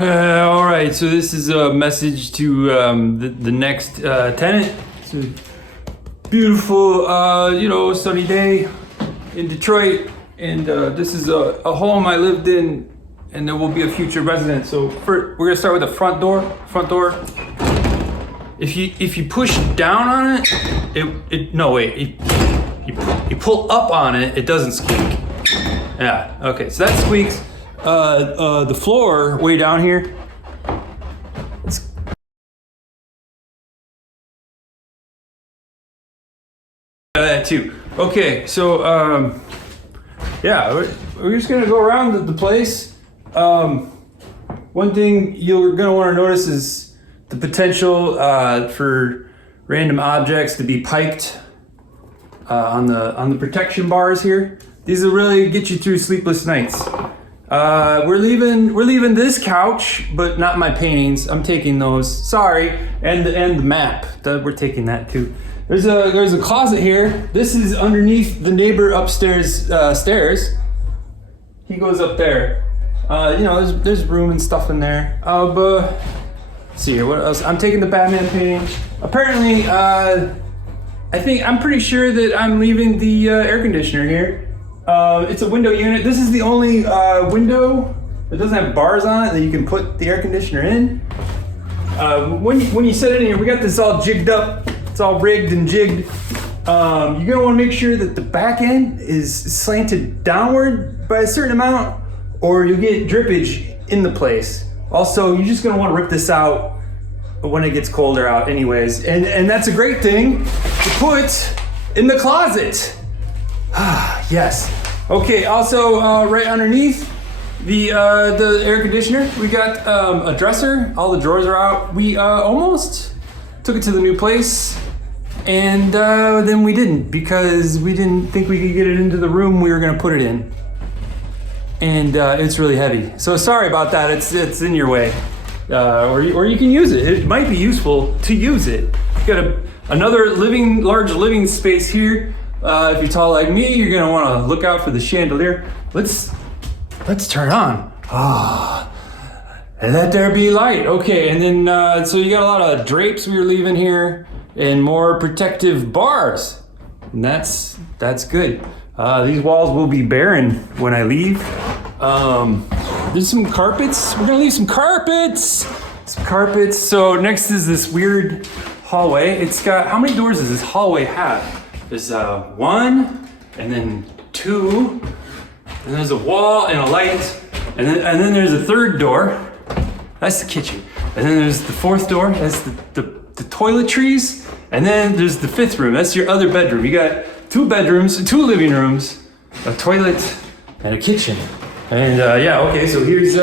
All right, so this is a message to the next tenant. It's a beautiful, sunny day in Detroit, and this is a home I lived in, and there will be a future resident. So we're gonna start with the front door. Front door. If you push down on you pull up on it, it doesn't squeak. Yeah. Okay. So that squeaks. The floor way down here. That too. Okay, so yeah, we're just gonna go around the place. One thing you're gonna want to notice is the potential for random objects to be piked on the protection bars here. These will really get you through sleepless nights. We're leaving this couch, but not my paintings. I'm taking those. Sorry, and the map. We're taking that too. There's a closet here. This is underneath the neighbor upstairs stairs. He goes up there. There's room and stuff in there. But let's see here. What else? I'm taking the Batman painting. Apparently, I'm pretty sure that I'm leaving the air conditioner here. It's a window unit. This is the only window that doesn't have bars on it that you can put the air conditioner in. When you set it in here, we got this all jigged up. It's all rigged and jigged. You're gonna want to make sure that the back end is slanted downward by a certain amount, or you'll get drippage in the place. Also, you're just gonna want to rip this out when it gets colder out anyways. And that's a great thing to put in the closet. Yes. Okay, also right underneath the air conditioner, we got a dresser. All the drawers are out. We almost took it to the new place, and then we didn't, because we didn't think we could get it into the room we were gonna put it in. And it's really heavy. So sorry about that, it's in your way. Or you can use it. It might be useful to use it. You got another large living space here. If you're tall like me, you're gonna wanna look out for the chandelier. Let's turn on. And let there be light. Okay, and then, so you got a lot of drapes we were leaving here, and more protective bars. And that's good. These walls will be barren when I leave. There's some carpets. We're gonna leave some carpets. So next is this weird hallway. It's got, how many doors does this hallway have? There's one, and then two, and there's a wall and a light, and then there's a third door. That's the kitchen. And then there's the fourth door. That's the toiletries. And then there's the fifth room. That's your other bedroom. You got 2 bedrooms, 2 living rooms, a toilet, and a kitchen. And okay. So here's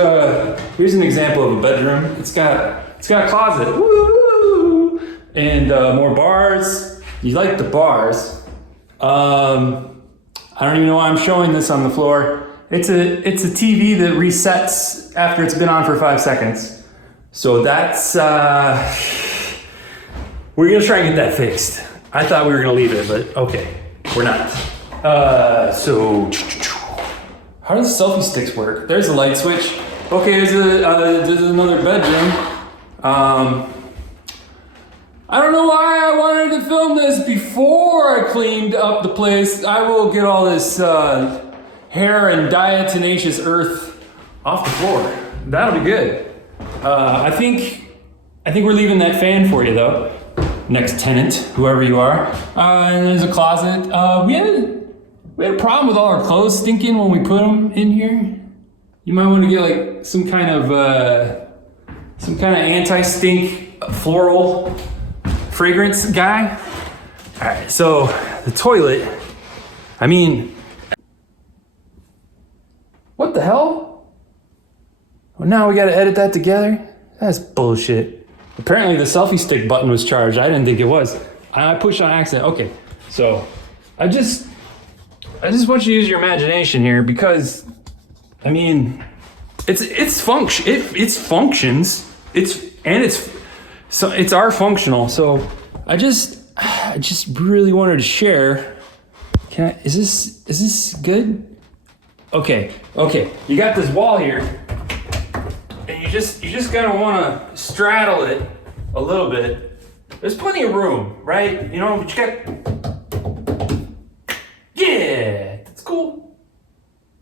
an example of a bedroom. It's got a closet. Woo! And more bars. You like the bars. I don't even know why I'm showing this on the floor. It's a TV that resets after it's been on for 5 seconds. So that's, we're gonna try and get that fixed. I thought we were gonna leave it, but okay, we're not. So, how does selfie sticks work? There's a light switch. Okay, there's another bedroom. I don't know why I wanted to film this before I cleaned up the place. I will get all this hair and diatomaceous earth off the floor. That'll be good. I think we're leaving that fan for you though. Next tenant, whoever you are. And there's a closet. We had a problem with all our clothes stinking when we put them in here. You might want to get like some kind of anti-stink floral fragrance guy. All right, so the toilet, what the hell? Well, now we gotta edit that together? That's bullshit. Apparently the selfie stick button was charged. I didn't think it was. I pushed on accident. Okay, so I just want you to use your imagination here, because it's functions. It's our functional. So I just really wanted to share. Is this good? Okay. You got this wall here, and you just gonna want to straddle it a little bit. There's plenty of room, right? You know, but you got, yeah, that's cool.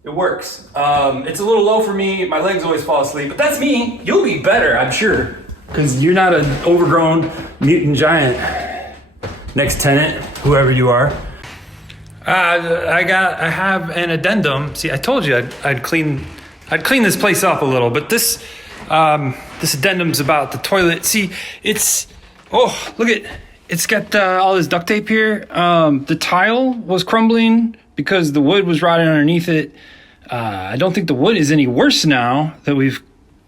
It works. It's a little low for me. My legs always fall asleep, but that's me. You'll be better, I'm sure, because you're not an overgrown mutant giant. Next tenant, whoever you are. I have an addendum. See, I told you I'd clean this place up a little, but this addendum's about the toilet. See, it's got all this duct tape here. The tile was crumbling because the wood was rotting underneath it. I don't think the wood is any worse now that we've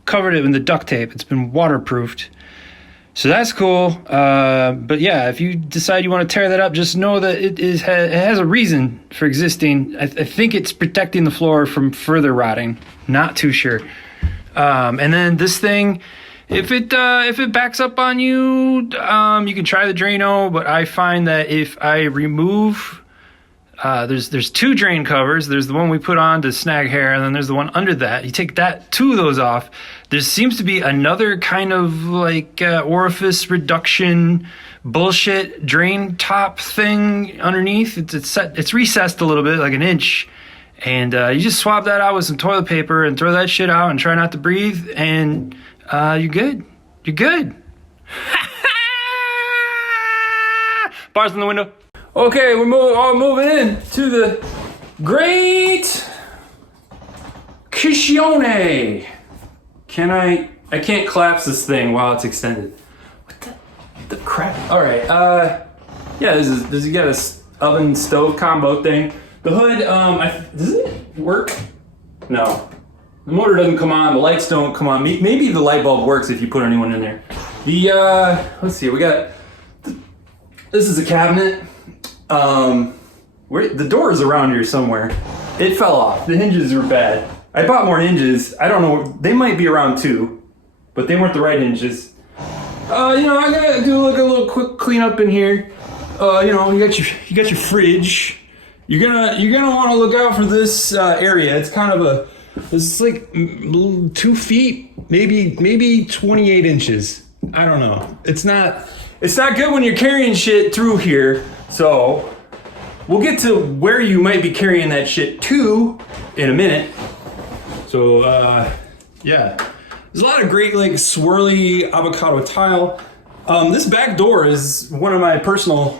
covered it in the duct tape. It's been waterproofed. So that's cool. But yeah, if you decide you want to tear that up, just know that it has a reason for existing. I think it's protecting the floor from further rotting. Not too sure. And then this thing, if it backs up on you, you can try the Drano, but I find that if I remove, there's two drain covers. There's the one we put on to snag hair, and then there's the one under that. You take two of those off. There seems to be another kind of like orifice reduction bullshit drain top thing underneath. It's recessed a little bit, like an inch. And you just swap that out with some toilet paper and throw that shit out and try not to breathe, and you're good. You're good. Bars in the window. Okay, we're all moving in to the Great Kishione. I can't collapse this thing while it's extended. What the crap? All right, yeah, does it get a oven stove combo thing? The hood, does it work? No. The motor doesn't come on, the lights don't come on. Maybe the light bulb works if you put anyone in there. Let's see, this is a cabinet. The door is around here somewhere. It fell off, the hinges were bad. I bought more hinges, I don't know, they might be around too, but they weren't the right hinges. I gotta do like a little quick cleanup in here. You got your fridge. You're gonna want to look out for this area. It's kind of it's like 2 feet, maybe 28 inches. I don't know. It's not good when you're carrying shit through here. So we'll get to where you might be carrying that shit to in a minute. So yeah, there's a lot of great like swirly avocado tile. This back door is one of my personal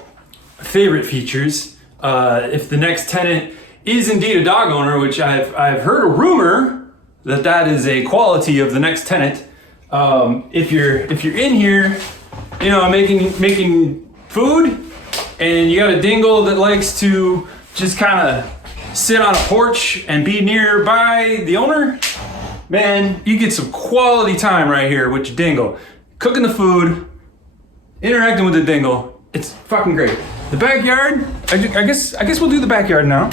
favorite features. If the next tenant is indeed a dog owner, which I've heard a rumor that is a quality of the next tenant. If you're in here, making food, and you got a dingle that likes to just kind of sit on a porch and be nearby the owner, man, you get some quality time right here with your dingle, cooking the food, interacting with the dingle. It's fucking great. The backyard, I guess we'll do the backyard now.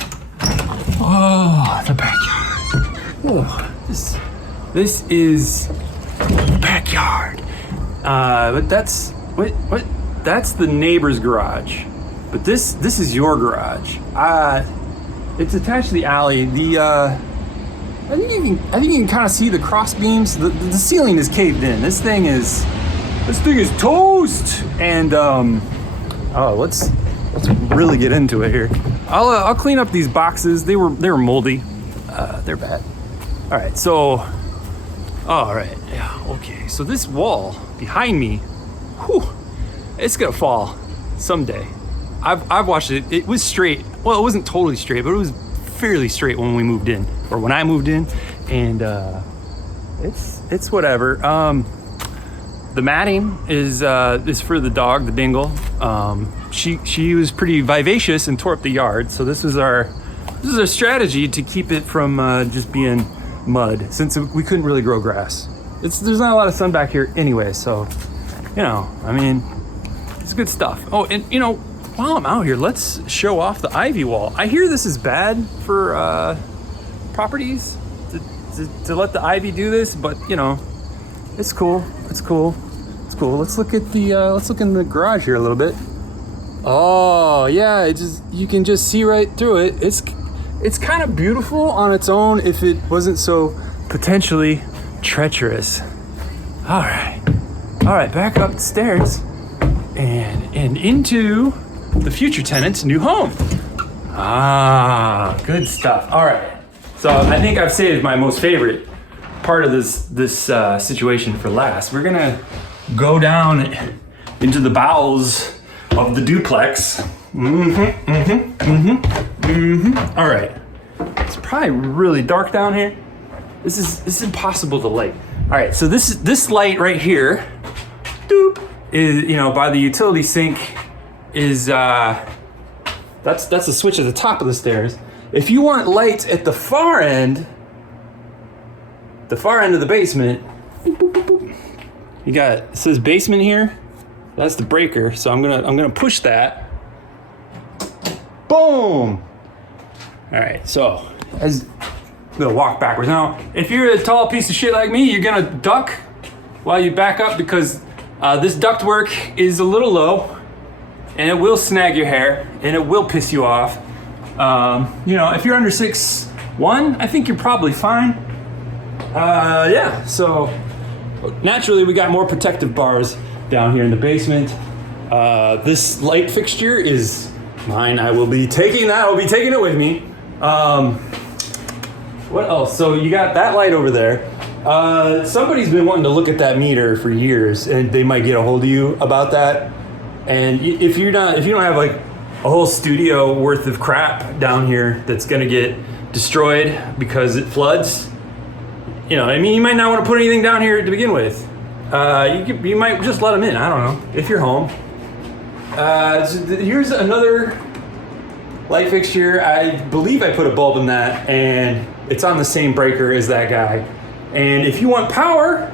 Oh, the backyard. Oh, this is backyard. But that's that's the neighbor's garage. But this is your garage. It's attached to the alley. I think you can kind of see the cross beams. The ceiling is caved in. This thing is toast. And let's really get into it here. I'll clean up these boxes. They were moldy. They're bad. All right, so yeah, okay. So this wall behind me, it's gonna fall someday. I've watched it. It was straight. Well, it wasn't totally straight, but it was fairly straight when we moved in, or when I moved in, and it's whatever. The matting is for the dog, the dingle. She was pretty vivacious and tore up the yard, so this is our strategy to keep it from just being mud, since we couldn't really grow grass. There's not a lot of sun back here anyway, so it's good stuff. Oh, and while I'm out here, let's show off the ivy wall. I hear this is bad for properties to let the ivy do this, but it's cool. It's cool. Let's look in the garage here a little bit. Oh yeah, you can just see right through it. It's kind of beautiful on its own if it wasn't so potentially treacherous. All right, back up the stairs and into the future tenant's new home. Ah, good stuff. All right, so I think I've saved my most favorite part of this situation for last. We're gonna go down into the bowels of the duplex. All right, it's probably really dark down here. This is impossible to light. All right, so this light right here, doop, is, you know, by the utility sink, is that's the switch at the top of the stairs. If you want lights at the far end of the basement, boop, boop, boop, boop. You got, it says basement here. That's the breaker. So I'm gonna push that. Boom. All right. So as I'm gonna walk backwards now. If you're a tall piece of shit like me, you're gonna duck while you back up because this ductwork is a little low, and it will snag your hair and it will piss you off. You know, if you're under 6'1", I think you're probably fine. Yeah, so naturally we got more protective bars down here in the basement. This light fixture is mine. I will be taking that. I'll be taking it with me. What else? So you got that light over there. Somebody's been wanting to look at that meter for years, and they might get a hold of you about that. And if you don't have like a whole studio worth of crap down here that's gonna get destroyed because it floods, you know, I mean, you might not want to put anything down here to begin with. You might just let them in. I don't know, if you're home. So here's another light fixture. I believe I put a bulb in that, and it's on the same breaker as that guy. And if you want power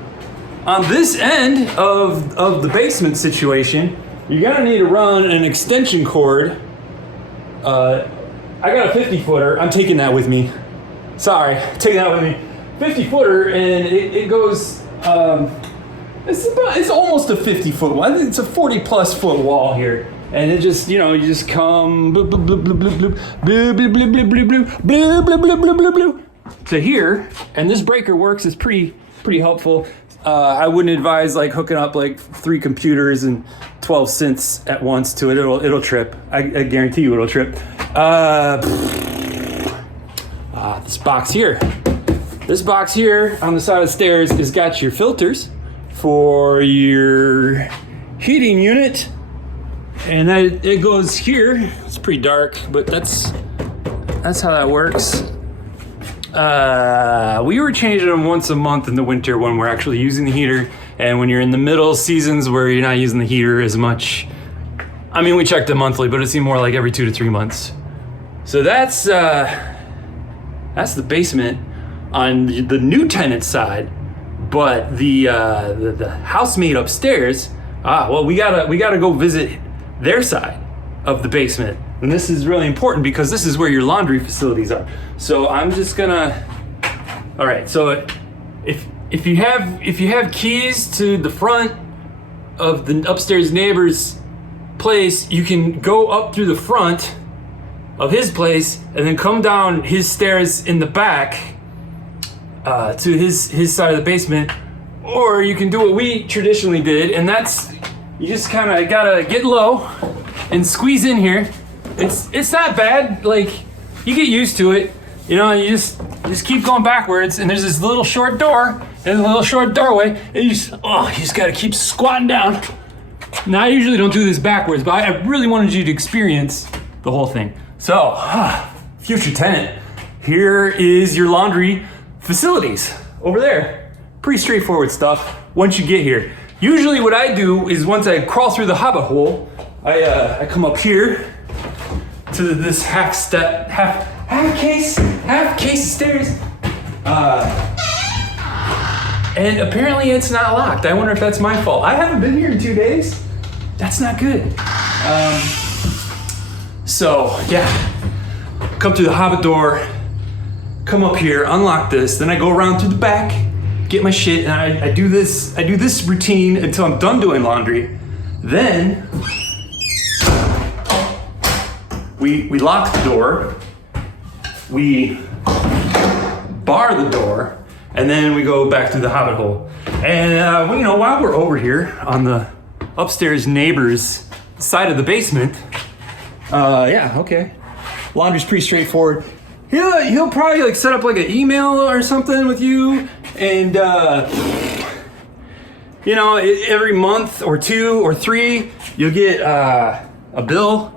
on this end of the basement situation, you're gonna need to run an extension cord. I got a 50-footer. I'm taking that with me. Sorry, taking that with me. 50-footer, and it goes. It's almost a 50-foot wall. I think it's a 40+ foot wall here, and it just, you know, you just come bloop bloop bloop bloop bloop bloop bloop bloop bloop bloop bloop bloop bloop bloop bloop bloop to here, and this breaker works. It's pretty helpful. I wouldn't advise like hooking up like 3 computers and 12 synths at once to it. It'll trip. I guarantee you it'll trip. This box here. This box here on the side of the stairs has got your filters for your heating unit, and that it goes here. It's pretty dark, but that's how that works. We were changing them once a month in the winter when we're actually using the heater, and when you're in the middle seasons where you're not using the heater as much, I mean, we checked it monthly, but it seemed more like every 2 to 3 months. So that's the basement on the new tenant side. But the housemate upstairs, well, we gotta go visit their side of the basement, and this is really important because this is where your laundry facilities are. So I'm just gonna. All right. So if you have keys to the front of the upstairs neighbor's place, you can go up through the front of his place and then come down his stairs in the back. To his side of the basement, or you can do what we traditionally did, and that's you just kind of gotta get low and squeeze in here. It's not bad. Like, you get used to it, you know. And you just keep going backwards, and there's this little short door and a little short doorway, and you just gotta keep squatting down. Now I usually don't do this backwards, but I really wanted you to experience the whole thing. So, future tenant, here is your laundry facilities over there. Pretty straightforward stuff once you get here. Usually what I do is once I crawl through the hobbit hole, I come up here to this half case of stairs. And apparently it's not locked. I wonder if that's my fault. I haven't been here in 2 days. That's not good. So yeah, come through the hobbit door, come up here, unlock this, then I go around through the back, get my shit, and I do this routine until I'm done doing laundry. Then we lock the door, we bar the door, and then we go back through the hobbit hole. And you know, while we're over here on the upstairs neighbor's side of the basement, yeah, okay, laundry's pretty straightforward. He'll probably like set up like an email or something with you, and you know, every month or 2 or 3, you'll get a bill,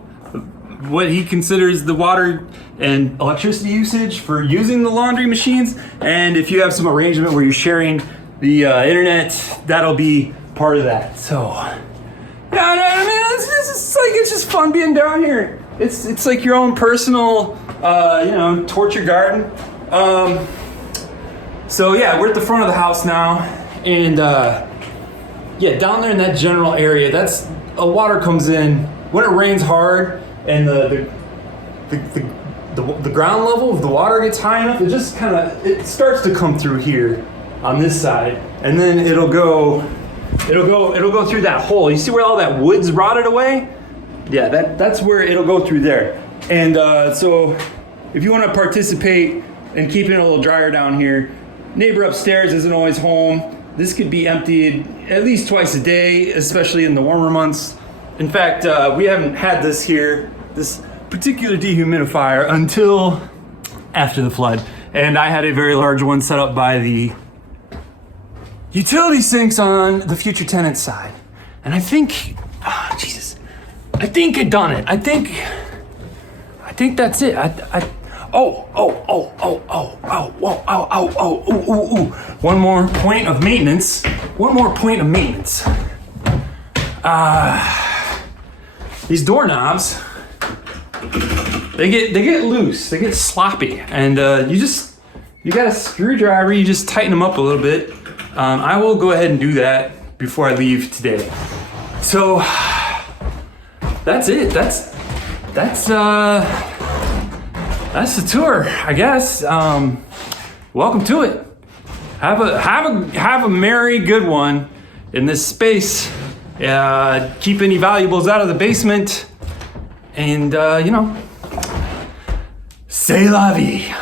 what he considers the water and electricity usage for using the laundry machines. And if you have some arrangement where you're sharing the internet, that'll be part of that. So, yeah, I mean, it's just fun being down here. It's like your own personal, you know, torture garden. So yeah, we're at the front of the house now, and yeah, down there in that general area, that's water comes in when it rains hard, and the ground level of the water gets high enough. It just kind of it starts to come through here on this side, and then it'll go through that hole. You see where all that wood's rotted away? Yeah, that's where it'll go through there. And so if you want to participate in keeping it a little drier down here, neighbor upstairs isn't always home. This could be emptied at least twice a day, especially in the warmer months. In fact, we haven't had this particular dehumidifier until after the flood. And I had a very large one set up by the utility sinks on the future tenant side. And I think, Jesus, I think I done it. I think that's it. One more point of maintenance. These doorknobs, they get loose, they get sloppy, and you got a screwdriver, you just tighten them up a little bit. I will go ahead and do that before I leave today. So that's it. That's the tour, I guess. Welcome to it. Have a merry good one in this space. Keep any valuables out of the basement, and you know, c'est la vie.